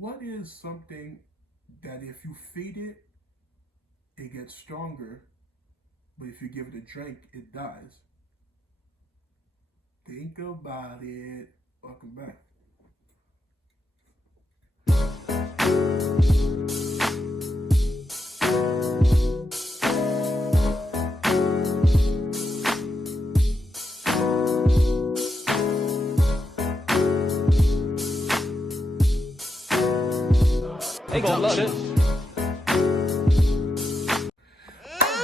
What is something that if you feed it, it gets stronger, but if you give it a drink, it dies? Think about it. Welcome back. They gonna love it. What's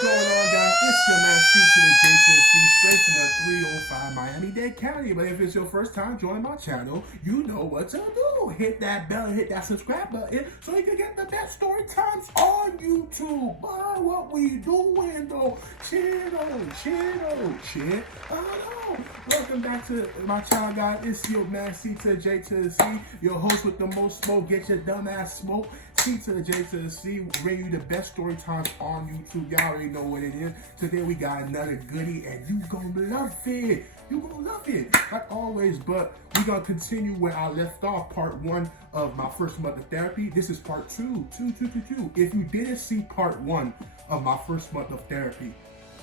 going on, guys? It's your man C.J.C. straight from the 305 Miami-Dade County. But if it's your first time joining my channel, you know what to do. Hit that bell and hit that subscribe button so you can get the best story times on YouTube. But what we doing though? Chill. Welcome back to my channel, guys. It's your man C.J.C. your host with the most smoke. Get your dumb ass smoke. C.J.C. bring you the best story times on YouTube. Y'all already know what it is. Today we got another goodie and you gonna love it. You gonna love it, like always. But we gonna continue where I left off, part 1 of my first month of therapy. This is part 2. If you didn't see part 1 of my first month of therapy,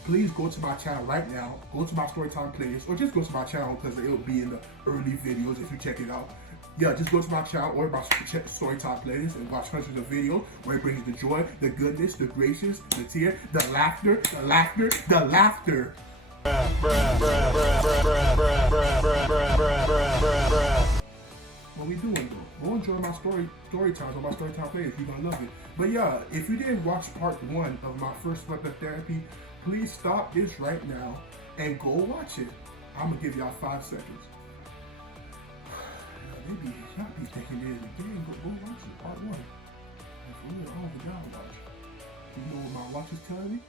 please go to my channel right now. Go to my Storytime playlist, or just go to my channel because it'll be in the early videos if you check it out. Yeah, just go to my channel or my Storytime playlist and watch hundreds of videos where it brings the joy, the goodness, the gracious, the tear, the laughter. What we doing though? Go enjoy my story times on my Storytime playlist. You're gonna love it. But yeah, if you didn't watch part 1 of my first month of therapy, please stop this right now and go watch it. I'm gonna give y'all 5 seconds. Maybe y'all be thinking this again, but go watch it, part 1. And for real, oh my God, watch. You know what my watch is telling me?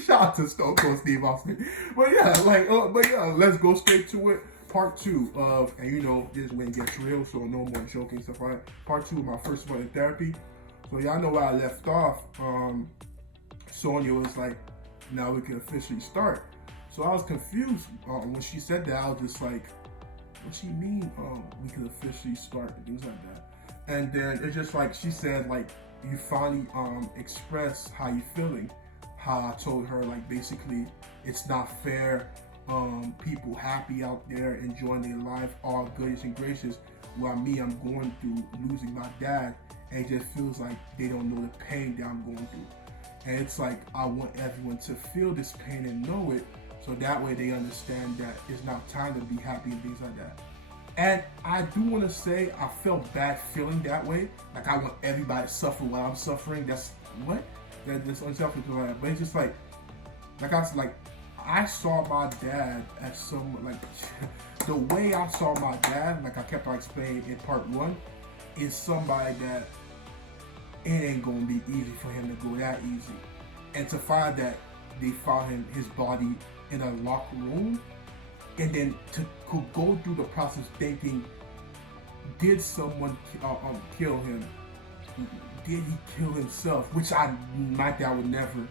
Shout out to Stone Cold Steve Austin. But yeah, let's go straight to it. Part 2 of, and you know, this is when it gets real, so no more joking stuff, right? Part 2 of my first month in therapy. So y'all know where I left off. Sonia was like, now we can officially start. So I was confused when she said that. I was just like, what she mean? We can officially start and things like that. And then it's just like she said, like, you finally express how you feeling. How I told her, like, basically it's not fair. People happy out there enjoying their life, all goodness and gracious, while me, I'm going through losing my dad, and it just feels like they don't know the pain that I'm going through. And it's like I want everyone to feel this pain and know it, so that way they understand that it's not time to be happy and things like that. And I do want to say I felt bad feeling that way. Like I want everybody to suffer while I'm suffering. That's what? That's unselfish. But it's just like I was like, I saw my dad as someone, like, the way I saw my dad, like I kept on explaining in part 1, is somebody that it ain't gonna be easy for him to go that easy. And to find that they found his body in a locked room, and then to go through the process thinking, did someone kill him? Did he kill himself? Which my dad would never.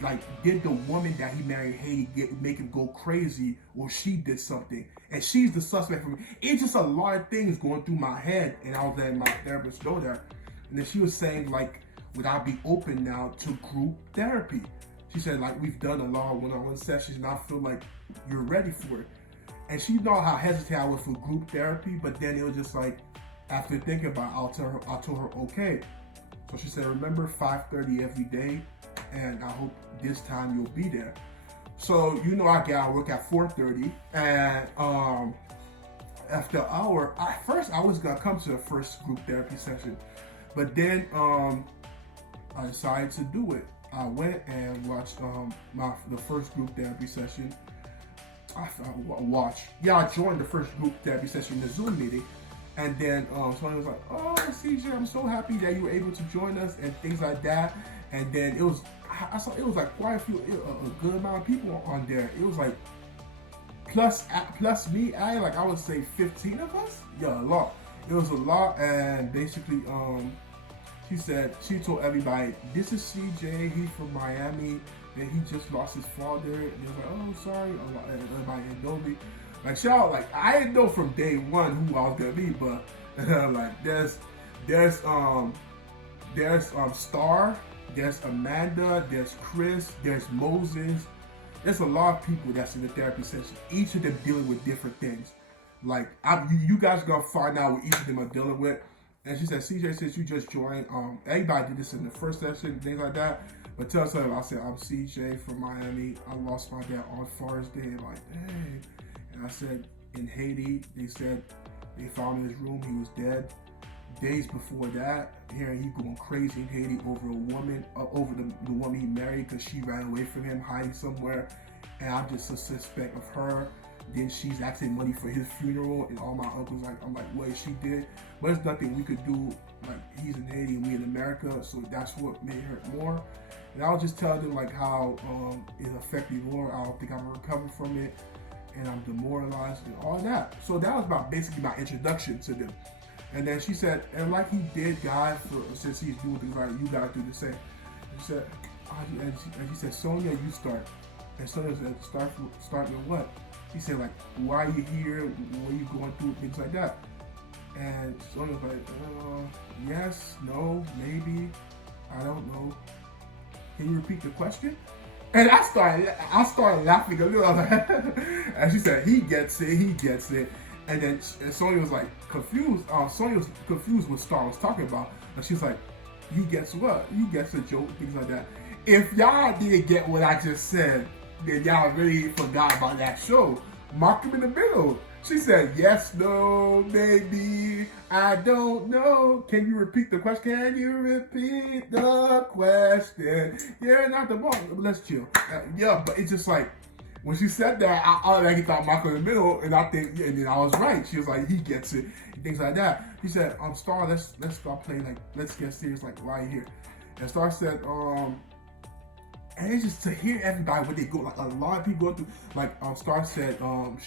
Like, did the woman that he married Haiti make him go crazy, or she did something and she's the suspect for me? It's just a lot of things going through my head, and I was letting my therapist know that. And then she was saying, like, would I be open now to group therapy? She said, like, we've done a lot of one-on-one sessions and I feel like you're ready for it. And she know how hesitant I was for group therapy, but then it was just like, after thinking about it, I told her okay. So she said, remember 5:30 every day, and I hope this time you'll be there. So you know I get out of work at 4:30, and after an hour, at first I was gonna come to the first group therapy session, but then I decided to do it. I went and watched the first group therapy session. I joined the first group therapy session in the Zoom meeting. And then Sonia was like, oh, CJ, I'm so happy that you were able to join us and things like that. And then I saw it was like quite a good amount of people on there. It was like, plus me, I would say 15 of us. Yeah, a lot. It was a lot. And basically, she told everybody, this is CJ, he's from Miami, and he just lost his father. And they was like, oh, sorry. Everybody didn't know me. Like, I didn't know from day 1 who I was gonna be, but Like there's Star, there's Amanda, there's Chris, there's Moses. There's a lot of people that's in the therapy session. Each of them dealing with different things. Like you guys gonna find out what each of them are dealing with. And she said, CJ, since you just joined, everybody did this in the first session, things like that. But tell us something. I said, I'm CJ from Miami. I lost my dad on Father's Day. Like, dang. And I said, in Haiti, they said they found in his room he was dead. Days before that, hearing he going crazy in Haiti over a woman, over the woman he married because she ran away from him, hiding somewhere. And I'm just a suspect of her. Then she's asking money for his funeral, and all my uncles I'm like, what she did? But there's nothing we could do. Like, he's in Haiti and we in America, so that's what made her more. And I was just telling them like how it affected me more. I don't think I'm gonna recover from it, and I'm demoralized and all that. So that was about basically my introduction to them. And then she said, and like he did, God, since he's doing things like you gotta do the same. And she said, and she said, Sonia, you start. And Sonia said, start with what? He said, like, why are you here? What are you going through? Things like that. And Sonia was like, yes, no, maybe, I don't know. Can you repeat the question? And I started laughing a little. And she said, he gets it. And then Sonia was like confused. Sonia was confused what Star was talking about. And she's like, he gets what? He gets a joke, things like that. If y'all didn't get what I just said, then y'all really forgot about that show. Mark him in the middle. She said, yes, no, maybe, I don't know. Can you repeat the question? Can you repeat the question? You're not the boss. Let's chill. Yeah, but it's just like, when she said that, I already thought Michael in the middle, and and then I was right. She was like, he gets it, things like that. He said, Star, let's start playing, like, let's get serious, like, why are you here? And Star said, and it's just to hear everybody what they go, like a lot of people go through. Like Star said,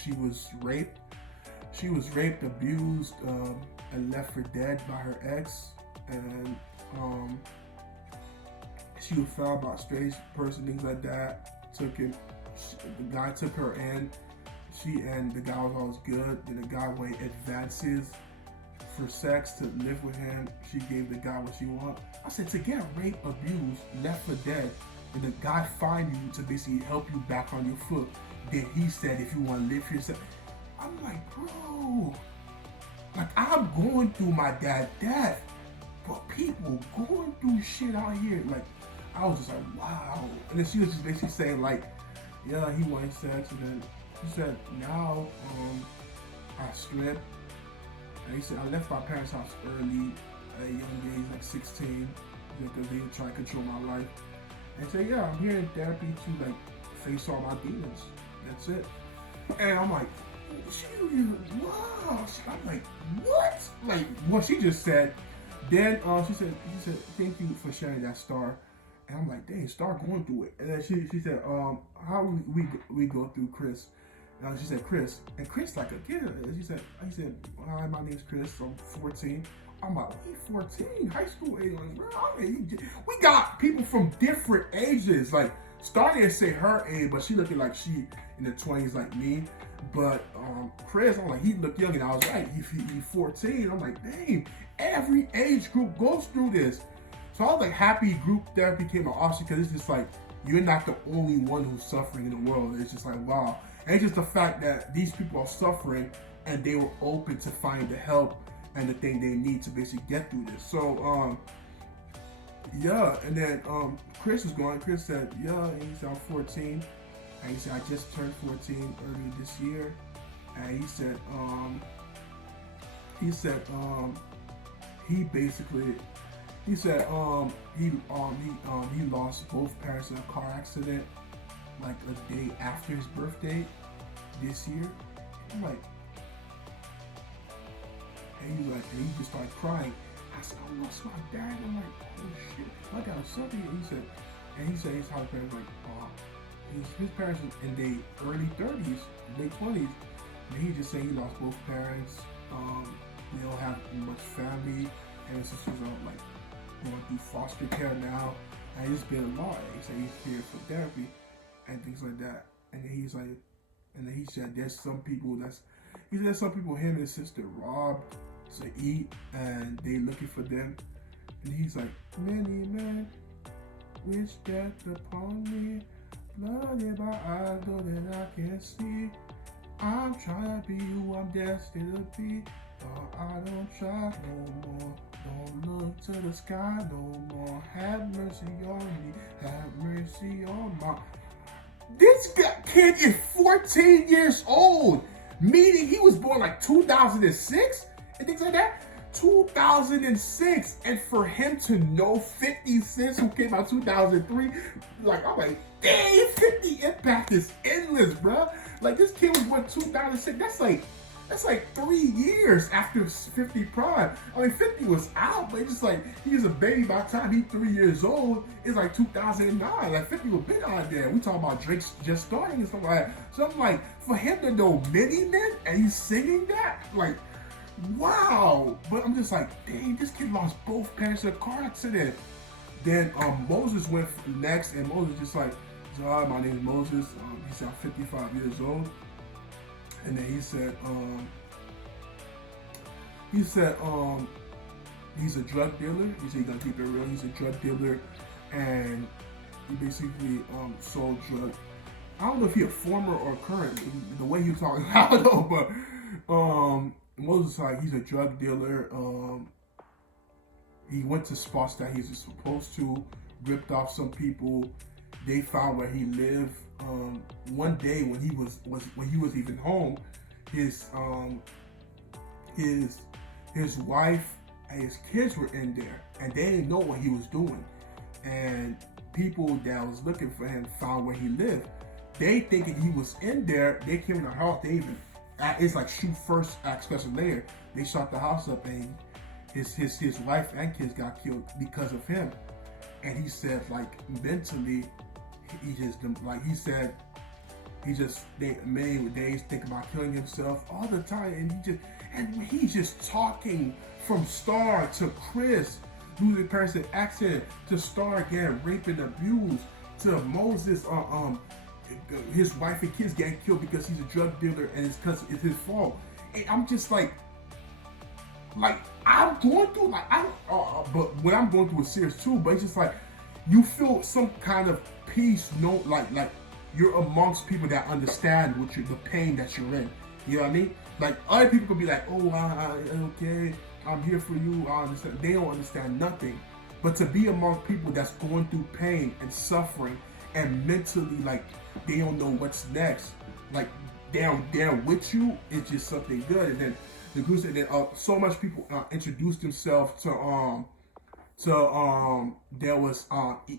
she was raped, abused, and left for dead by her ex, and she was found by a strange person, things like that. The guy took her in. She and the guy was always good. Then the guy wanted advances for sex to live with him. She gave the guy what she wanted. I said, to get raped, abused, left for dead, and the guy find you to basically help you back on your foot. Then he said, if you want to live for yourself. I'm like, bro, like I'm going through my dad's death, but people going through shit out here. Like, I was just like, wow. And then she was just basically saying like, yeah, he wanted sex, and then he said, now I stripped. And he said, I left my parents' house early, at a young age, like 16, because they were trying to control my life. And say, yeah, I'm here in therapy to like face all my demons. That's it. And I'm like, wow. I'm like, what? Like what she just said. Then she said, thank you for sharing that, Star. And I'm like, dang, Star going through it. And then she said, how we go through Chris? And she said, Chris. And Chris like a kid. And he said, hi, my name's Chris. I'm 14. I'm like, we 14, high school age, bro. We got people from different ages. Like, Star didn't say her age, but she looking like she in the 20s like me. But Chris, I'm like, he looked young, and I was right. He's 14. I'm like, dang, every age group goes through this. So I was like happy group therapy came out awesome, because it's just like, you're not the only one who's suffering in the world. It's just like, wow. And it's just the fact that these people are suffering, and they were open to find the help and the thing they need to basically get through this. So, yeah, and then Chris was going. Chris said, yeah, and he said, I'm 14. And he said, I just turned 14 earlier this year. And he said, he lost both parents in a car accident like a day after his birthday this year. I'm like, and he just started crying. I said, I lost my dad. I'm like, oh shit, I got a son. And he said his parents like, his parents in their early 30s, late 20s. And he just said he lost both parents. They don't have much family, and his sisters are like going through foster care now. And it's been a lot. He said he's here for therapy and things like that. And then he said there's some people him and his sister robbed to eat, and they looking for them. And he's like, many men wish death upon me. Blood in my eyes, know that I can't see. I'm trying to be who I'm destined to be. I don't try no more. Don't look to the sky no more. Have mercy on me. Have mercy on my. This kid is 14 years old, meaning he was born like 2006 and things like that. 2006, and for him to know 50 Cent, who came out 2003, like I'm like, dang, 50 impact is endless, bro. Like this kid was born 2006. That's like 3 years after 50 Prime. I mean, 50 was out, but it's just like he was a baby by the time he's 3 years old. It's like 2009. Like 50 was big out there. We talking about Drake just starting and stuff like that. So I'm like, for him to know Many Men and he's singing that, like, wow. But I'm just like, dang, this kid lost both parents in a car accident. Then Moses went next, and Moses just like, hi, my name is Moses. He said, I'm 55 years old. And then he said he's a drug dealer. He said he's gonna keep it real. He's a drug dealer, and he basically sold drugs. I don't know if he's a former or current. The way he was talking, I don't know. But Moses, like, he's a drug dealer. He went to spots that he's supposed to, ripped off some people. They found where he lived. One day when he was even home, his wife and his kids were in there, and they didn't know what he was doing. And people that was looking for him found where he lived. They thinking he was in there. They came in the house. They even it's like shoot first, act special later. They shot the house up, and his wife and kids got killed because of him. And he said, like, mentally, he just, like he said, many days think about killing himself all the time, and he's just talking from Star to Chris losing parents in accident, to Star getting raped and abused, to Moses his wife and kids getting killed because he's a drug dealer and it's because it's his fault. And I'm just like I'm going through, like, but when I'm going through is serious too, but it's just like you feel some kind of peace, like you're amongst people that understand the pain that you're in. You know what I mean? Like, other people could be like, oh, okay, I'm here for you, I understand. They don't understand nothing. But to be among people that's going through pain and suffering and mentally, like, they don't know what's next, like, they're with you, it's just something good. And then the group said that so much people introduced themselves to there was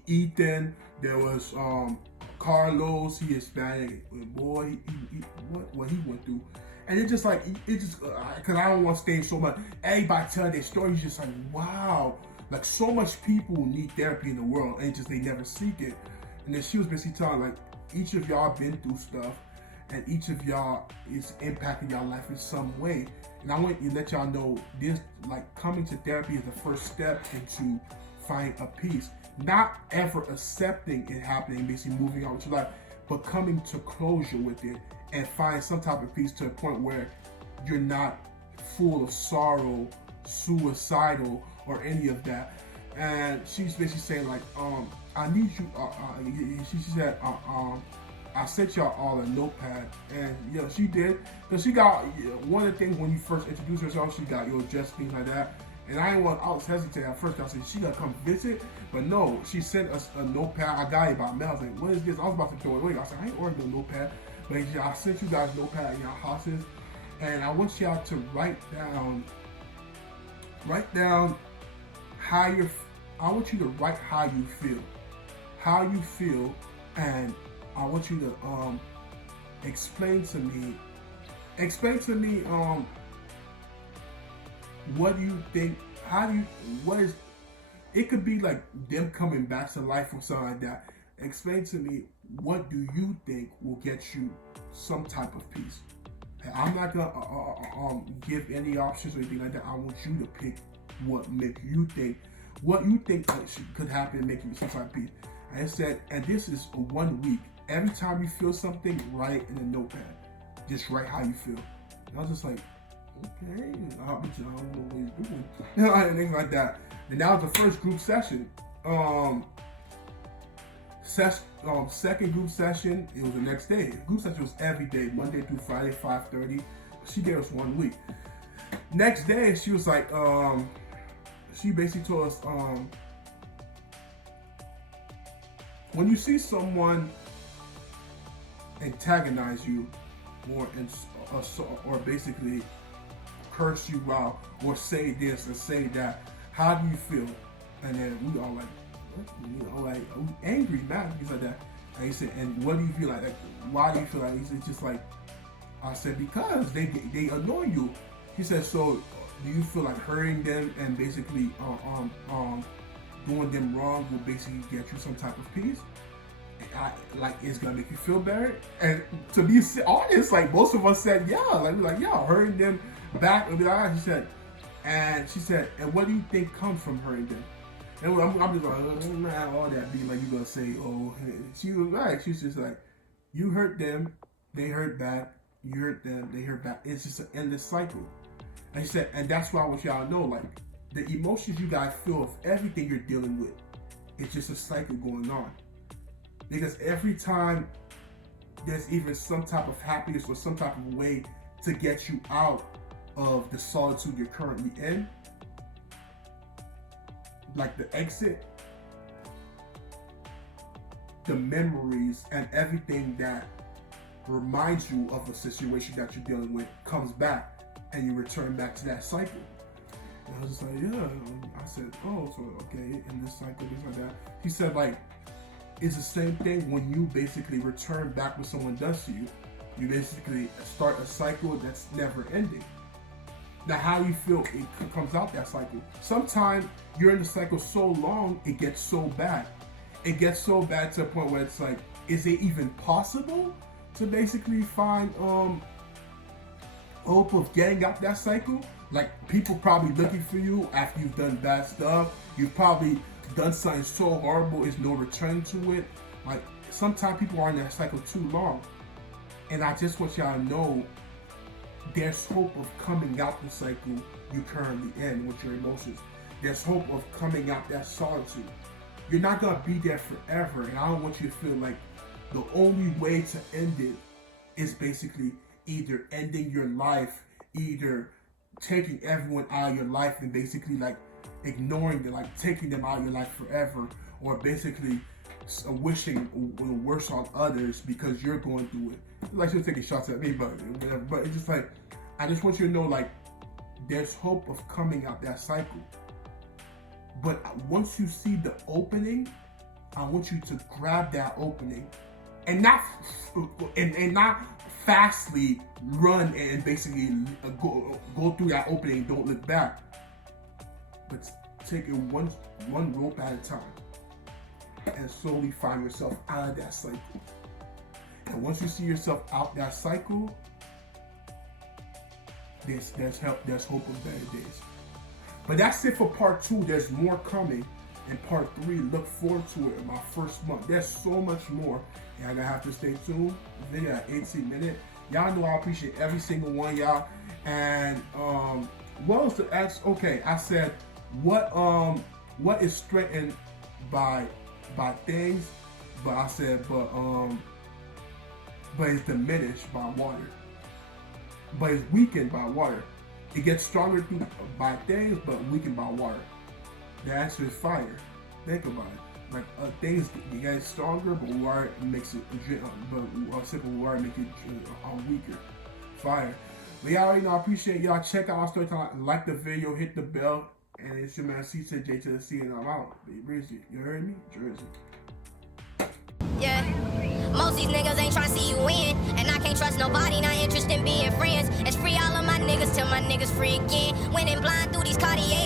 Ethan, there was Carlos, he Hispanic boy, what he went through. And it just because I don't want to stay so much, everybody telling their stories, just like, wow, like, so much people need therapy in the world, and they never seek it. And then she was basically telling, like, each of y'all been through stuff, and each of y'all is impacting y'all life in some way. And I want to let y'all know this, like, coming to therapy is the first step into finding a peace. Not ever accepting it happening, basically moving on with your life, but coming to closure with it and find some type of peace to a point where you're not full of sorrow, suicidal, or any of that. And she's basically saying, like, I need you, she said, I sent y'all all a notepad, and yeah, she did. Cause she got one of the things when you first introduced herself, she got your address, things like that. And I was hesitant at first. I said, she gonna come visit, but no, she sent us a notepad. I got it by mail. I was like, what is this? I was about to throw it away. I said, I ain't ordering no notepad, but I sent you guys notepad in your houses, and I want y'all to write down how you're. I want you to write how you feel, and I want you to explain to me what do you think, it could be like them coming back to life or something like that. Explain to me, what do you think will get you some type of peace? I'm not gonna give any options or anything like that. I want you to pick what you think could happen, make you some type of peace. And it said, and this is 1 week. Every time you feel something, write in a notepad. Just write how you feel. And I was just like, okay, but you don't know what he's doing. And things like that. And that was the first group session. Second group session, it was the next day. Group session was every day, Monday through Friday, 5:30. She gave us 1 week. Next day, she was like, she basically told us, when you see someone antagonize you, or basically curse you out, or say this and say that, how do you feel? And then we all like, like angry, mad, things like that. And he said, and what do you feel like? Why do you feel like? He said, just like, I said, because they annoy you. He said, so do you feel like hurting them and basically doing them wrong will basically get you some type of peace? Like, it's gonna make you feel better? And to be honest, like, most of us said, yeah. Like, we're like, yeah, hurting them back. And she said, and what do you think comes from hurting them? And I'm just like, man, all that being like, you're gonna say, oh, she was right. She's just like, you hurt them, they hurt back. You hurt them, they hurt back. It's just an endless cycle. And she said, and that's why I want y'all to know, like, the emotions you guys feel of everything you're dealing with, it's just a cycle going on. Because every time there's even some type of happiness or some type of way to get you out of the solitude you're currently in, like the exit, the memories and everything that reminds you of a situation that you're dealing with comes back, and you return back to that cycle. And I was just like, yeah. I said, oh, so okay, in this cycle, things like that. He said, like, it's the same thing when you basically return back what someone does to you. You basically start a cycle that's never ending. Now, how you feel, it comes out that cycle. Sometimes you're in the cycle so long, it gets so bad. It gets so bad to a point where it's like, is it even possible to basically find hope of getting out that cycle? Like, people probably looking for you after you've done bad stuff. You've probably done something so horrible, there's no return to it. Like, sometimes people are in that cycle too long. And I just want y'all to know, there's hope of coming out the cycle you currently in with your emotions. There's hope of coming out that solitude. You're not gonna be there forever, and I don't want you to feel like the only way to end it is basically either ending your life, either taking everyone out of your life and basically like ignoring them, like taking them out of your life forever, or basically wishing the worst on others because you're going through it. Like, she was taking shots at me, but whatever. But it's just like, I just want you to know, like, there's hope of coming out that cycle. But once you see the opening, I want you to grab that opening and not fastly run and basically go through that opening and don't look back. But take it one rope at a time and slowly find yourself out of that cycle. And once you see yourself out that cycle, there's hope of better days. But that's it for part 2. There's more coming. In part 3, look forward to it in my first month. There's so much more. And I'm gonna have to stay tuned. The video at 18 minutes. Y'all know I appreciate every single one of y'all. And what was the X? Okay, I said what is strengthened by things, but I said but it's diminished by water. But it's weakened by water. It gets stronger by things, but weakened by water. The answer is fire. Think about it. Like things get stronger, but water makes it. But simple water makes it weaker. Fire. But y'all already know. I appreciate y'all. Check out our Storytime. Like the video. Hit the bell. And it's your man C.J.C. and I'm out. Bridget, you heard me? Jersey. Yeah. Most these niggas ain't tryna see you win. And I can't trust nobody, not interested in being friends. It's free all of my niggas till my niggas free again. Winning blind through these Cartier